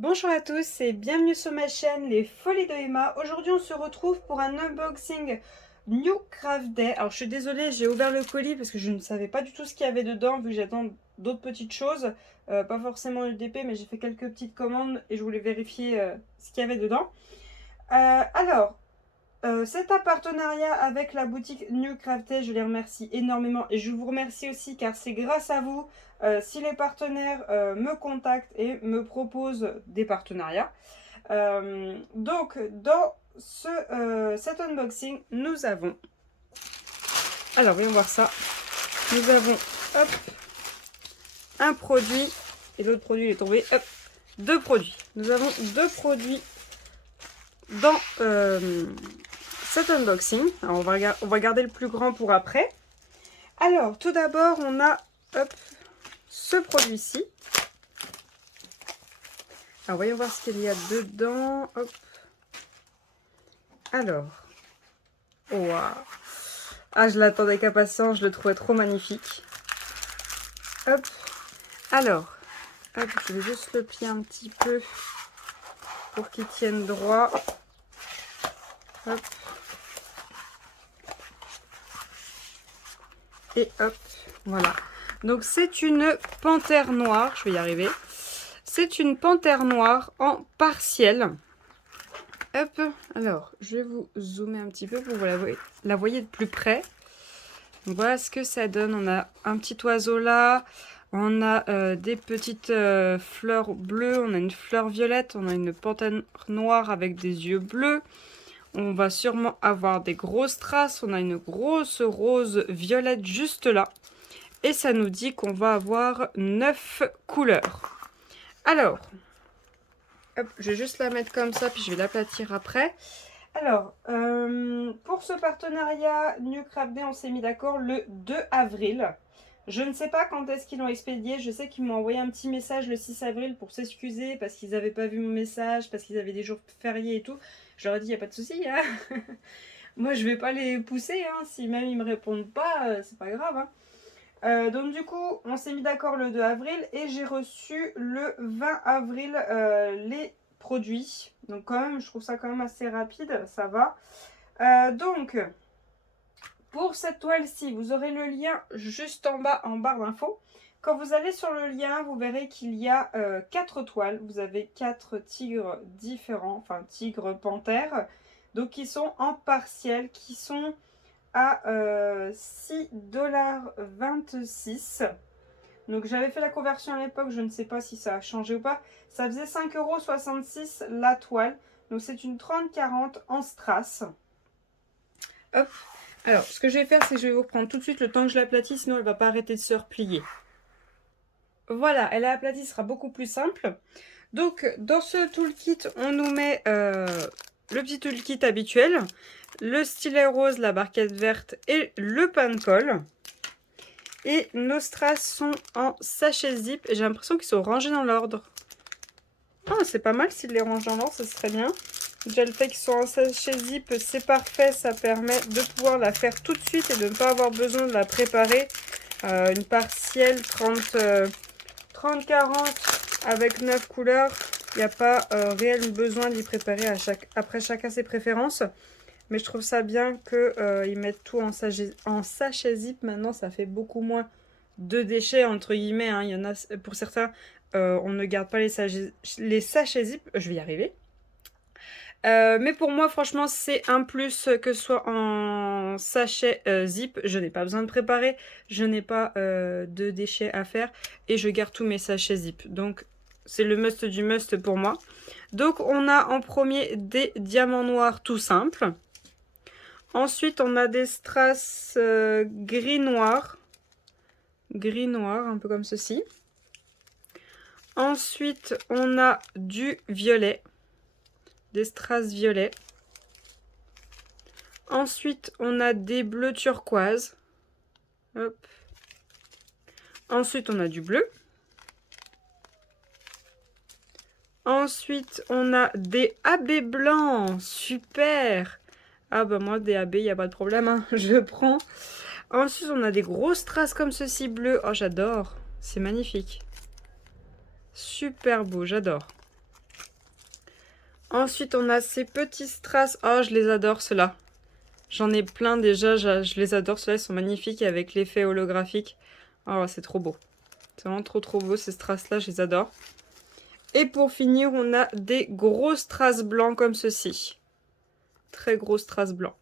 Bonjour à tous et bienvenue sur ma chaîne Les Folies de Emma. Aujourd'hui on se retrouve pour un unboxing New Craft Day. Alors je suis désolée, j'ai ouvert le colis parce que je ne savais pas du tout ce qu'il y avait dedans vu que j'attends d'autres petites choses. Pas forcément UDP mais j'ai fait quelques petites commandes et je voulais vérifier ce qu'il y avait dedans. Alors, c'est un partenariat avec la boutique New Crafted, je les remercie énormément et je vous remercie aussi car c'est grâce à vous si les partenaires me contactent et me proposent des partenariats. Donc dans cet unboxing, nous avons, alors voyons voir ça, nous avons hop, un produit et l'autre produit est tombé, hop, deux produits. Nous avons deux produits dans cet unboxing. Alors on va garder le plus grand pour après. Alors tout d'abord on a hop, ce produit-ci. Alors voyons voir ce qu'il y a dedans. Hop. Alors, oh, wow. Ah, je l'attendais avec impatience, je le trouvais trop magnifique. Hop. Alors, hop, je vais juste le plier un petit peu pour qu'il tienne droit. Hop. Et hop, voilà. Donc c'est une panthère noire, je vais y arriver. C'est une panthère noire en partiel. Hop, alors je vais vous zoomer un petit peu pour que vous la voyez de plus près. Donc, voilà ce que ça donne. On a un petit oiseau là, on a des petites fleurs bleues, on a une fleur violette, on a une panthère noire avec des yeux bleus. On va sûrement avoir des grosses traces, on a une grosse rose violette juste là. Et ça nous dit qu'on va avoir 9 couleurs. Alors, hop, je vais juste la mettre comme ça, puis je vais l'aplatir après. Alors, pour ce partenariat New Craft Day, on s'est mis d'accord le 2 avril. Je ne sais pas quand est-ce qu'ils l'ont expédié. Je sais qu'ils m'ont envoyé un petit message le 6 avril pour s'excuser parce qu'ils n'avaient pas vu mon message, parce qu'ils avaient des jours fériés et tout. Je leur ai dit, il n'y a pas de souci, hein. Moi, je vais pas les pousser, hein. Si même ils me répondent pas, c'est pas grave, hein. Donc du coup, on s'est mis d'accord le 2 avril et j'ai reçu le 20 avril les produits. Donc quand même, je trouve ça quand même assez rapide, ça va. Donc, pour cette toile-ci, vous aurez le lien juste en bas, en barre d'infos. Quand vous allez sur le lien, vous verrez qu'il y a 4 toiles. Vous avez 4 tigres différents, enfin tigres panthères, donc qui sont en partiel, qui sont à 6,26 $. Donc j'avais fait la conversion à l'époque, je ne sais pas si ça a changé ou pas. Ça faisait 5,66 € la toile. Donc c'est une 30-40 en strass. Hop. Alors ce que je vais faire, c'est que je vais vous prendre tout de suite le temps que je l'aplatis, sinon elle ne va pas arrêter de se replier. Voilà, elle est aplatie, sera beaucoup plus simple. Donc dans ce toolkit, on nous met le petit toolkit habituel, le stylet rose, la barquette verte et le pain de colle. Et nos strass sont en sachet zip. Et j'ai l'impression qu'ils sont rangés dans l'ordre. Ah, c'est pas mal s'ils les rangent dans l'ordre, ce serait bien. Déjà le fait qu'ils soient en sachet zip, c'est parfait. Ça permet de pouvoir la faire tout de suite et de ne pas avoir besoin de la préparer. Une partielle 30-40 avec 9 couleurs. Il n'y a pas réel besoin d'y préparer après chacun ses préférences. Mais je trouve ça bien qu'ils mettent tout en sachet zip. Maintenant, ça fait beaucoup moins de déchets, entre guillemets. Hein. Il y en a, pour certains, on ne garde pas les sachets zip. Je vais y arriver. Mais pour moi, franchement, c'est un plus que ce soit en sachet zip. Je n'ai pas besoin de préparer. Je n'ai pas de déchets à faire. Et je garde tous mes sachets zip. Donc, c'est le must du must pour moi. Donc, on a en premier des diamants noirs tout simples. Ensuite, on a des strass gris-noir. Gris-noir, un peu comme ceci. Ensuite, on a du violet. Des strass violets. Ensuite, on a des bleus turquoise. Hop. Ensuite, on a du bleu. Ensuite, on a des AB blancs. Super! Ah bah moi, des AB, il n'y a pas de problème, hein. Je prends. Ensuite, on a des grosses strass comme ceci bleu. Oh, j'adore. C'est magnifique. Super beau, j'adore. Ensuite, on a ces petits strass. Oh, je les adore, ceux-là. J'en ai plein déjà, je les adore. Ceux-là, ils sont magnifiques avec l'effet holographique. Oh, c'est trop beau. C'est vraiment trop beau, ces strass-là, je les adore. Et pour finir, on a des gros strass blancs comme ceci. Très gros strass blancs.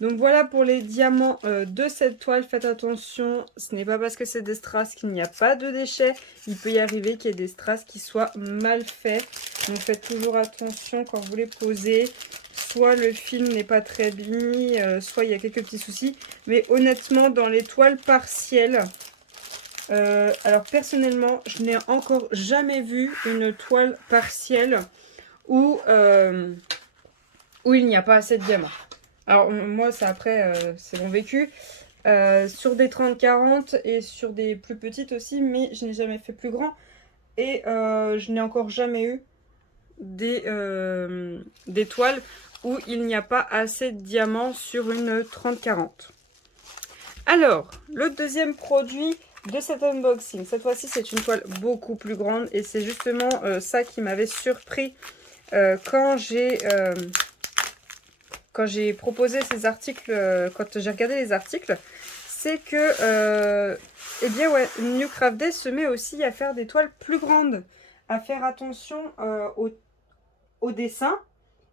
Donc voilà pour les diamants de cette toile. Faites attention, ce n'est pas parce que c'est des strass qu'il n'y a pas de déchets. Il peut y arriver qu'il y ait des strass qui soient mal faits. Donc faites toujours attention quand vous les posez. Soit le film n'est pas très bien, soit il y a quelques petits soucis. Mais honnêtement, dans les toiles partielles, alors personnellement, je n'ai encore jamais vu une toile partielle où il n'y a pas assez de diamants. Alors moi, ça après, c'est mon vécu. Sur des 30-40 et sur des plus petites aussi, mais je n'ai jamais fait plus grand. Et je n'ai encore jamais eu des toiles où il n'y a pas assez de diamants sur une 30-40. Alors, le deuxième produit de cet unboxing, cette fois-ci c'est une toile beaucoup plus grande et c'est justement ça qui m'avait surpris quand j'ai proposé ces articles, quand j'ai regardé les articles, c'est que eh bien ouais, New Craft Day se met aussi à faire des toiles plus grandes, à faire attention au dessin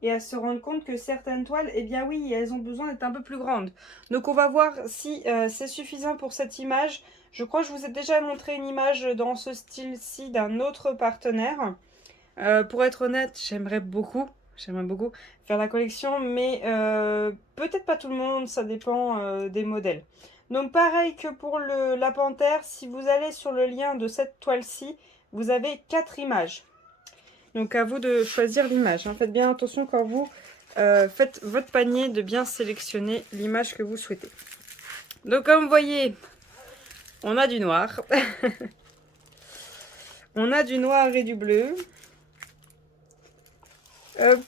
et à se rendre compte que certaines toiles, eh bien oui, elles ont besoin d'être un peu plus grandes. Donc on va voir si c'est suffisant pour cette image. Je crois que je vous ai déjà montré une image dans ce style-ci d'un autre partenaire. Pour être honnête, j'aimerais beaucoup faire la collection, mais peut-être pas tout le monde, ça dépend des modèles. Donc pareil que pour la panthère, si vous allez sur le lien de cette toile-ci, vous avez 4 images. Donc à vous de choisir l'image. Hein. Faites bien attention quand vous faites votre panier de bien sélectionner l'image que vous souhaitez. Donc comme vous voyez, on a du noir. On a du noir et du bleu. Hop.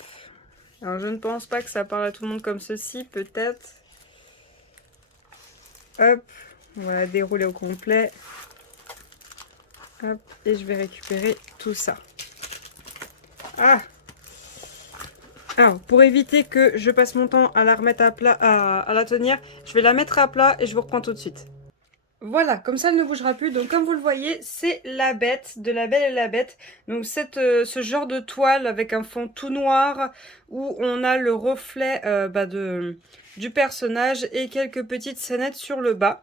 Alors je ne pense pas que ça parle à tout le monde comme ceci, peut-être. Hop. On va dérouler au complet. Hop. Et je vais récupérer tout ça. Ah! Alors, pour éviter que je passe mon temps à la remettre à plat, à la tenir, je vais la mettre à plat et je vous reprends tout de suite. Voilà, comme ça elle ne bougera plus. Donc comme vous le voyez, c'est La Bête, de La Belle et la Bête. Donc ce genre de toile avec un fond tout noir où on a le reflet du personnage et quelques petites scénettes sur le bas.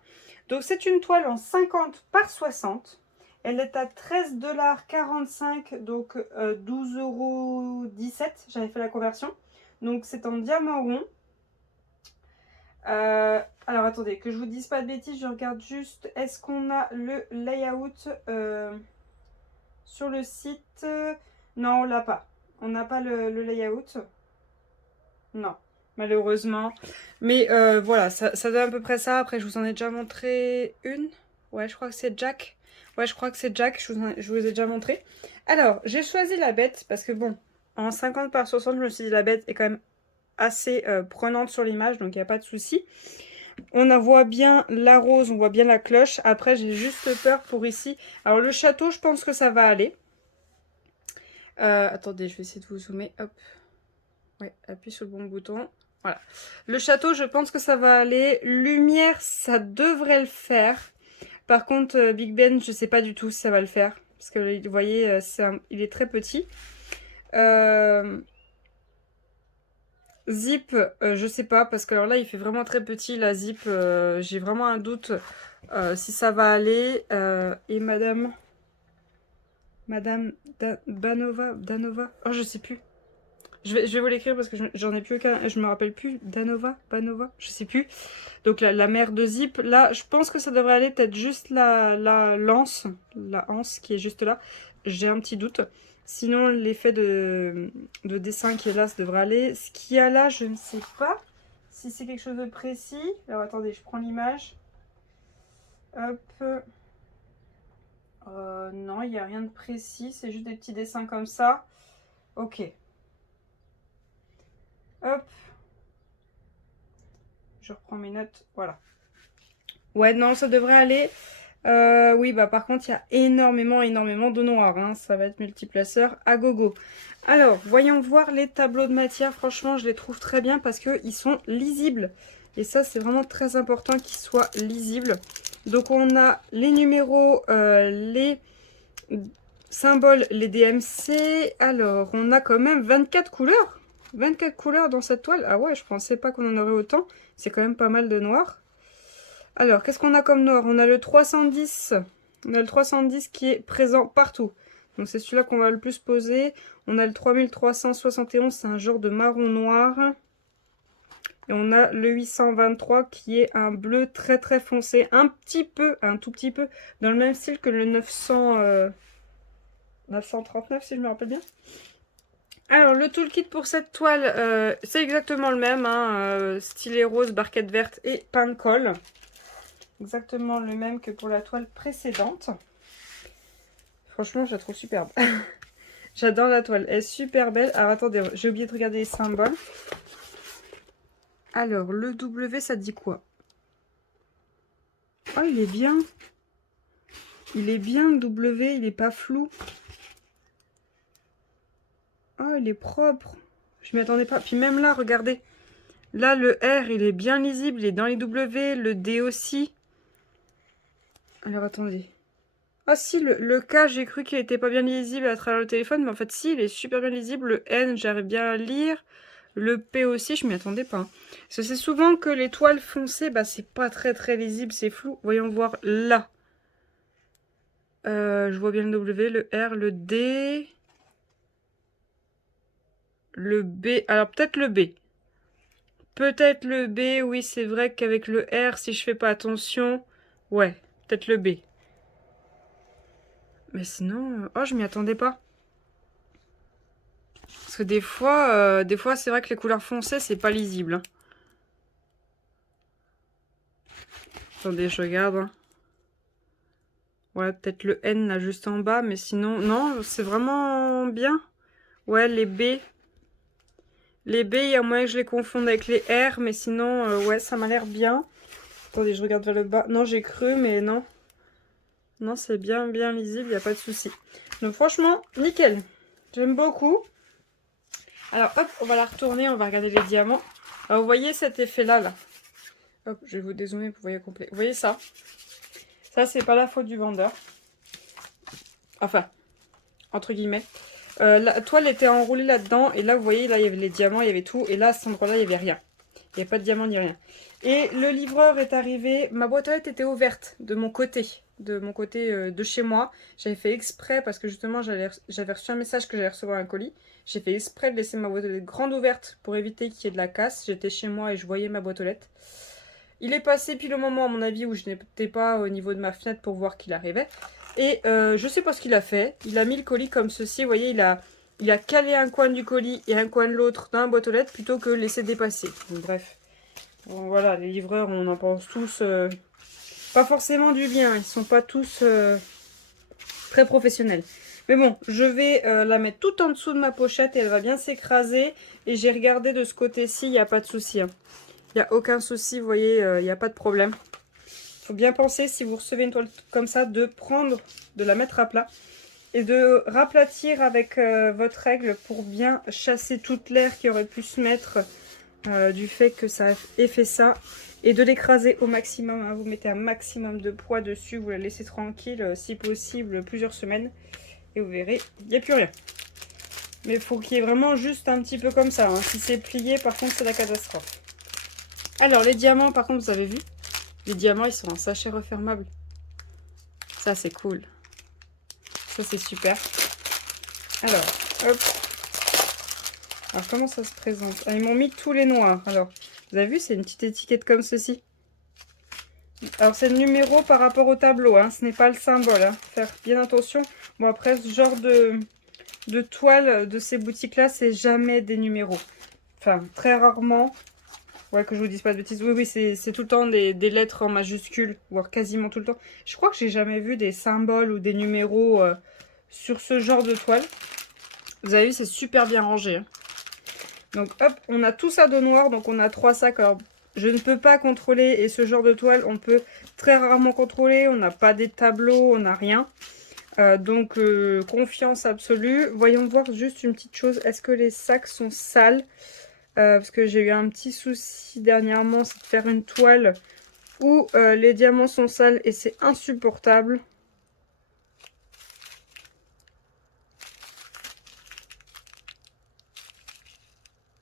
Donc c'est une toile en 50 par 60. Elle est à 13,45 $, donc 12,17 €. J'avais fait la conversion. Donc c'est en diamant rond. Alors attendez, que je vous dise pas de bêtises, je regarde juste, est-ce qu'on a le layout sur le site? Non, on l'a pas. On n'a pas le layout. Non, malheureusement. Mais voilà, ça donne à peu près ça. Après, je vous en ai déjà montré une. Ouais, je crois que c'est Jack. Ouais, je crois que c'est Jack, je vous ai déjà montré. Alors, j'ai choisi La Bête parce que bon, en 50 par 60, je me suis dit La Bête est quand même assez prenante sur l'image, donc il n'y a pas de souci. On en voit bien la rose, on voit bien la cloche. Après, j'ai juste peur pour ici. Alors, le château, je pense que ça va aller. Attendez, je vais essayer de vous zoomer. Hop. Ouais, appuie sur le bon bouton. Voilà. Le château, je pense que ça va aller. Lumière, ça devrait le faire. Par contre, Big Ben, je sais pas du tout si ça va le faire. Parce que, vous voyez, il est très petit. Zip, je sais pas, parce que alors là, il fait vraiment très petit, la zip. J'ai vraiment un doute si ça va aller. Et Madame Danova, oh, je sais plus. Je vais vous l'écrire parce que j'en ai plus aucun, je me rappelle plus. Banova, je sais plus. Donc la mère de Zip, là, je pense que ça devrait aller. Peut-être juste la lance, la anse qui est juste là. J'ai un petit doute. Sinon, l'effet de dessin qui est là, ça devrait aller. Ce qu'il y a là, je ne sais pas si c'est quelque chose de précis. Alors, attendez, je prends l'image. Hop. Non, il n'y a rien de précis. C'est juste des petits dessins comme ça. Ok. Hop. Je reprends mes notes. Voilà. Ouais, non, ça devrait aller. Oui, bah par contre, il y a énormément de noir. Hein. Ça va être multiplaceur à gogo. Alors, voyons voir les tableaux de matière. Franchement, je les trouve très bien parce qu'ils sont lisibles. Et ça, c'est vraiment très important qu'ils soient lisibles. Donc, on a les numéros, les symboles, les DMC. Alors, on a quand même 24 couleurs. 24 couleurs dans cette toile. Ah ouais, je pensais pas qu'on en aurait autant. C'est quand même pas mal de noir. Alors, qu'est-ce qu'on a comme noir? On a le 310. On a le 310 qui est présent partout. Donc, c'est celui-là qu'on va le plus poser. On a le 3371, c'est un genre de marron noir. Et on a le 823 qui est un bleu très très foncé. Un tout petit peu, dans le même style que le 939 si je me rappelle bien. Alors, le toolkit pour cette toile, c'est exactement le même. Hein, stylet rose, barquette verte et pain de colle. Exactement le même que pour la toile précédente. Franchement, je la trouve superbe. J'adore la toile, elle est super belle. Alors attendez, j'ai oublié de regarder les symboles. Alors, le W, ça dit quoi? Oh, il est bien. Il est bien le W, il est pas flou. Oh, il est propre. Je m'y attendais pas. Puis même là, regardez. Là, le R, il est bien lisible, il est dans les W, le D aussi. Alors, attendez. Ah si, le K, j'ai cru qu'il était pas bien lisible à travers le téléphone, mais en fait si, il est super bien lisible. Le N, j'arrive bien à lire. Le P aussi, je m'y attendais pas. Hein. Parce que c'est souvent que les toiles foncées, bah c'est pas très très lisible, c'est flou. Voyons voir là. Je vois bien le W, le R, le D. Le B, alors peut-être le B. Peut-être le B, oui c'est vrai qu'avec le R, si je fais pas attention, ouais, peut-être le B. Mais sinon, oh je m'y attendais pas. Parce que des fois c'est vrai que les couleurs foncées, c'est pas lisible. Hein. Attendez, je regarde. Hein. Ouais, peut-être le N là juste en bas, mais sinon, non, c'est vraiment bien. Ouais, les B. Les B, il y a moyen que je les confonde avec les R, mais sinon, ouais, ça m'a l'air bien. Attendez, je regarde vers le bas. Non, j'ai cru, mais non. Non, c'est bien lisible, il n'y a pas de souci. Donc franchement, nickel. J'aime beaucoup. Alors, hop, on va la retourner, on va regarder les diamants. Alors, vous voyez cet effet-là, là. Hop, je vais vous dézoomer pour que vous voyez complet. Vous voyez ça? Ça, c'est pas la faute du vendeur. Enfin, entre guillemets. La toile était enroulée là-dedans. Et là, vous voyez, là, il y avait les diamants, il y avait tout. Et là, à cet endroit-là, il n'y avait rien. Il n'y avait pas de diamant ni rien. Et le livreur est arrivé. Ma boîte aux lettres était ouverte de mon côté. De chez moi. J'avais fait exprès parce que justement, j'avais reçu un message que j'allais recevoir un colis. J'ai fait exprès de laisser ma boîte aux lettres grande ouverte pour éviter qu'il y ait de la casse. J'étais chez moi et je voyais ma boîte aux lettres. Il est passé pile au moment, à mon avis, où je n'étais pas au niveau de ma fenêtre pour voir qu'il arrivait. Et je sais pas ce qu'il a fait. Il a mis le colis comme ceci. Vous voyez, il a calé un coin du colis et un coin de l'autre dans la boîte aux lettres plutôt que laisser dépasser. Donc, bref. Bon, voilà, les livreurs, on en pense tous pas forcément du bien. Ils sont pas tous très professionnels. Mais bon, je vais la mettre tout en dessous de ma pochette et elle va bien s'écraser. Et j'ai regardé de ce côté-ci, il n'y a pas de souci. Hein. Il n'y a aucun souci, vous voyez, il n'y a pas de problème. Il faut bien penser, si vous recevez une toile comme ça, de la mettre à plat. Et de raplatir avec votre règle pour bien chasser toute l'air qui aurait pu se mettre du fait que ça ait fait ça. Et de l'écraser au maximum. Hein. Vous mettez un maximum de poids dessus, vous la laissez tranquille, si possible, plusieurs semaines. Et vous verrez, il n'y a plus rien. Mais il faut qu'il y ait vraiment juste un petit peu comme ça. Hein. Si c'est plié, par contre, c'est la catastrophe. Alors, les diamants, par contre, vous avez vu? Les diamants, ils sont en sachet refermable. Ça, c'est cool. Ça, c'est super. Alors, hop. Alors, comment ça se présente? Ah, ils m'ont mis tous les noirs. Alors, vous avez vu, c'est une petite étiquette comme ceci. Alors, c'est le numéro par rapport au tableau. Hein. Ce n'est pas le symbole. Hein. Faire bien attention. Bon, après, ce genre de toile de ces boutiques-là, c'est jamais des numéros. Enfin, très rarement. Ouais, que je vous dise pas de bêtises. Oui, oui, c'est tout le temps des lettres en majuscules, voire quasiment tout le temps. Je crois que j'ai jamais vu des symboles ou des numéros sur ce genre de toile. Vous avez vu, c'est super bien rangé. Hein. Donc, hop, on a tout ça de noir. Donc, on a 3 sacs. Alors, je ne peux pas contrôler. Et ce genre de toile, on peut très rarement contrôlé, on n'a pas des tableaux, on n'a rien. Donc confiance absolue. Voyons voir juste une petite chose, est-ce que les sacs sont sales? Parce que j'ai eu un petit souci dernièrement, c'est de faire une toile où les diamants sont sales et c'est insupportable.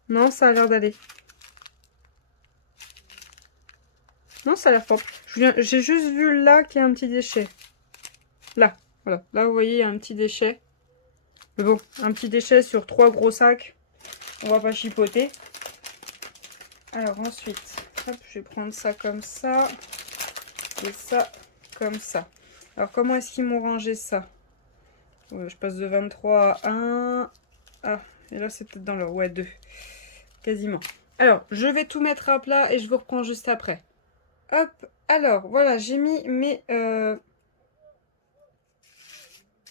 Non, ça a l'air d'aller. Non, ça a l'air propre. J'ai juste vu là qu'il y a un petit déchet. Là, voilà. Là, vous voyez, il y a un petit déchet. Mais bon, un petit déchet sur 3 gros sacs. On va pas chipoter. Alors ensuite, hop, je vais prendre ça comme ça. Et ça comme ça. Alors comment est-ce qu'ils m'ont rangé ça? Ouais, je passe de 23 à 1. Ah, et là c'est peut-être dans le... Ouais, 2. Quasiment. Alors, je vais tout mettre à plat et je vous reprends juste après. Hop, alors, voilà, j'ai mis mes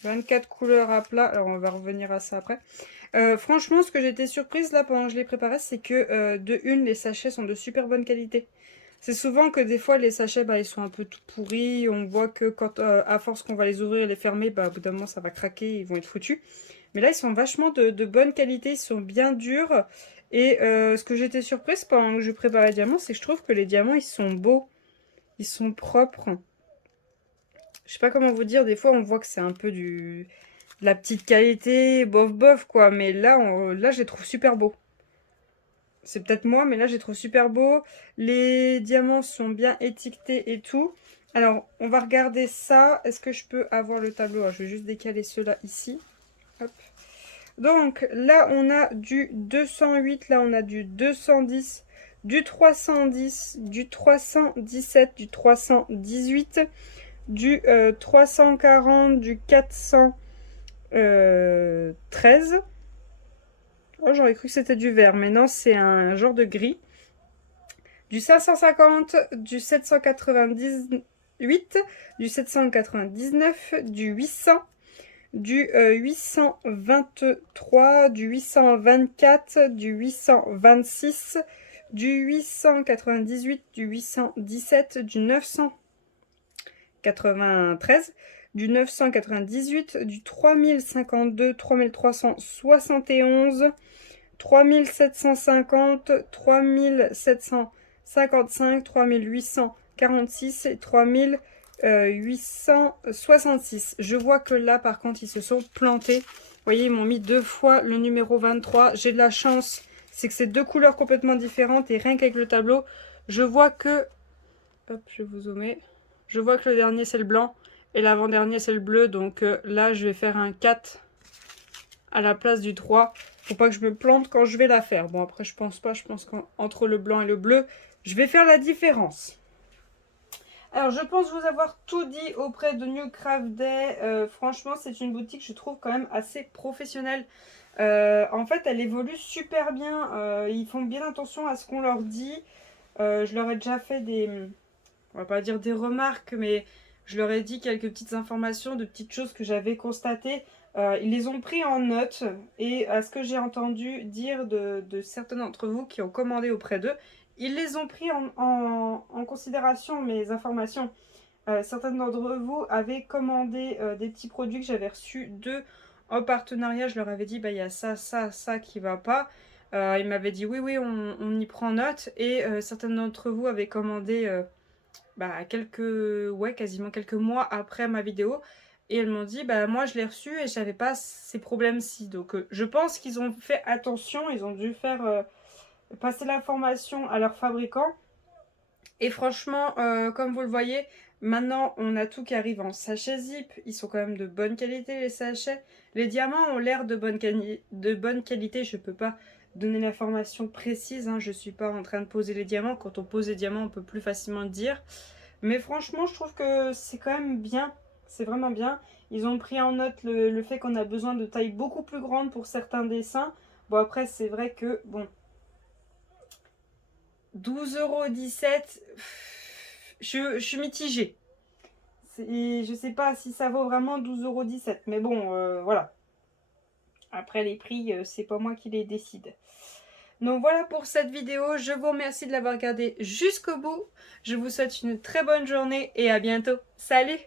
24 couleurs à plat. Alors, on va revenir à ça après. Franchement, ce que j'étais surprise là pendant que je les préparais, c'est que de une, les sachets sont de super bonne qualité. C'est souvent que des fois, les sachets, bah, ils sont un peu tout pourris. On voit que quand, à force qu'on va les ouvrir et les fermer, bah, au bout d'un moment, ça va craquer, ils vont être foutus. Mais là, ils sont vachement de bonne qualité, ils sont bien durs. Et ce que j'étais surprise pendant que je préparais les diamants, c'est que je trouve que les diamants, ils sont beaux. Ils sont propres. Je sais pas comment vous dire, des fois, on voit que c'est un peu de la petite qualité, bof bof, quoi. Mais là, là, je les trouve super beaux. C'est peut-être moi, mais là, je les trouve super beaux. Les diamants sont bien étiquetés et tout. Alors, on va regarder ça. Est-ce que je peux avoir le tableau? Alors, je vais juste décaler ceux-là ici. Hop. Donc, là, on a du 208. Là, on a du 210. Du 310. Du 317. Du 318. Du 340. Du 413. Oh, j'aurais cru que c'était du vert, mais non, c'est un genre de gris. Du 550, du 798, du 799, du 800, du 823, du 824, du 826, du 898, du 817, du 993, du 998, du 3052, 3371, 3750, 3755, 3846 et 3866. Je vois que là, par contre, ils se sont plantés. Vous voyez, ils m'ont mis 2 fois le numéro 23. J'ai de la chance, c'est que c'est 2 couleurs complètement différentes. Et rien qu'avec le tableau, je vois que... Hop, je vais vous zoomer. Je vois que le dernier, c'est le blanc. Et l'avant-dernier, c'est le bleu. Donc là, je vais faire un 4 à la place du 3. Faut pas que je me plante quand je vais la faire. Bon, après, je pense pas. Je pense qu'entre le blanc et le bleu, je vais faire la différence. Alors, je pense vous avoir tout dit auprès de New Craft Day. Franchement, c'est une boutique, je trouve, quand même assez professionnelle. En fait, elle évolue super bien. Ils font bien attention à ce qu'on leur dit. Je leur ai déjà fait des... On va pas dire des remarques, mais je leur ai dit quelques petites informations, de petites choses que j'avais constatées. Ils les ont pris en note et à ce que j'ai entendu dire de certains d'entre vous qui ont commandé auprès d'eux, ils les ont pris en considération, mes informations. Certains d'entre vous avaient commandé des petits produits que j'avais reçus d'eux en partenariat. Je leur avais dit, bah, il y a ça, ça, ça qui va pas. Ils m'avaient dit, oui, oui, on y prend note. Et certains d'entre vous avaient commandé bah, quasiment quelques mois après ma vidéo. Et elles m'ont dit, bah moi je l'ai reçu et j'avais pas ces problèmes-ci. Donc je pense qu'ils ont fait attention, ils ont dû faire passer l'information à leurs fabricants. Et franchement, comme vous le voyez, maintenant on a tout qui arrive en sachet zip. Ils sont quand même de bonne qualité les sachets. Les diamants ont l'air de bonne qualité. Je peux pas donner l'information précise, hein. Je suis pas en train de poser les diamants. Quand on pose les diamants, on peut plus facilement le dire. Mais franchement, je trouve que c'est quand même bien. C'est vraiment bien. Ils ont pris en note le fait qu'on a besoin de tailles beaucoup plus grandes pour certains dessins. Bon, après, c'est vrai que, bon, 12,17 €, je suis mitigée. Je sais pas si ça vaut vraiment 12,17 €. Mais bon, voilà. Après, les prix, c'est pas moi qui les décide. Donc voilà pour cette vidéo, je vous remercie de l'avoir regardée jusqu'au bout. Je vous souhaite une très bonne journée et à bientôt. Salut!